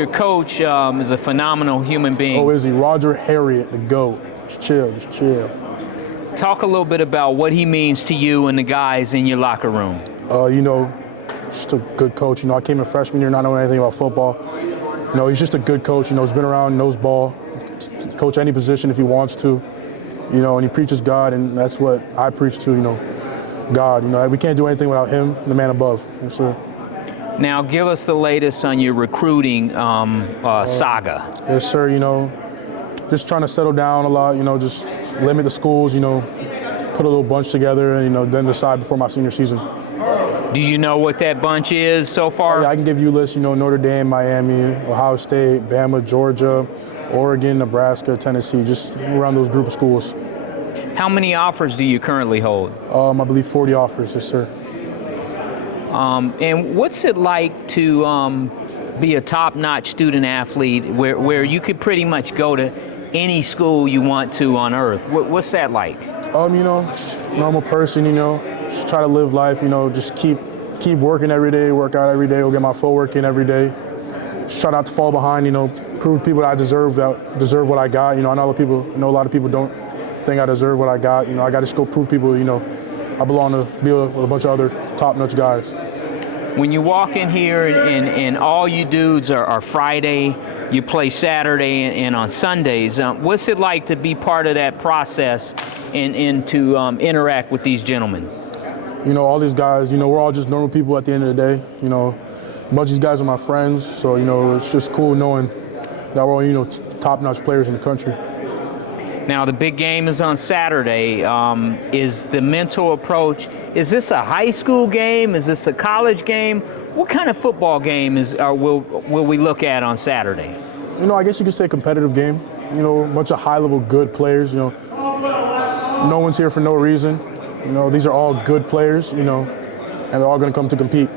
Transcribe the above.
Your coach is a phenomenal human being. Oh, is he? Roger Harriet, the GOAT. Just chill. Talk a little bit about what he means to you and the guys in your locker room. Just a good coach. I came in freshman year not knowing anything about football. He's just a good coach. He's been around, knows ball, coach any position if he wants to. And he preaches God, and that's what I preach to, God. We can't do anything without him, the man above. Yes, sir. Now, give us the latest on your recruiting saga. Yes, sir. Just trying to settle down a lot, just limit the schools, put a little bunch together and, then decide before my senior season. Do you know what that bunch is so far? Yeah, I can give you a list, Notre Dame, Miami, Ohio State, Bama, Georgia, Oregon, Nebraska, Tennessee, just around those group of schools. How many offers do you currently hold? I believe 40 offers, yes, sir. And what's it like to be a top-notch student athlete where you could pretty much go to any school you want to on earth? What's that like? Just normal person, just try to live life, just keep working every day, work out every day, go get my footwork in every day. Just try not to fall behind, prove to people that I deserve what I got. I know a lot of people don't think I deserve what I got. I got to just go prove people, I belong to be with a bunch of other top-notch guys. When you walk in here and all you dudes are Friday, you play Saturday and on Sundays, what's it like to be part of that process and to interact with these gentlemen? All these guys, we're all just normal people at the end of the day. A bunch of these guys are my friends, so, it's just cool knowing that we're all, top-notch players in the country. Now, the big game is on Saturday. Is the mental approach, is this a high school game? Is this a college game? What kind of football game will we look at on Saturday? I guess you could say competitive game. A bunch of high-level good players. No one's here for no reason. These are all good players, and they're all going to come to compete.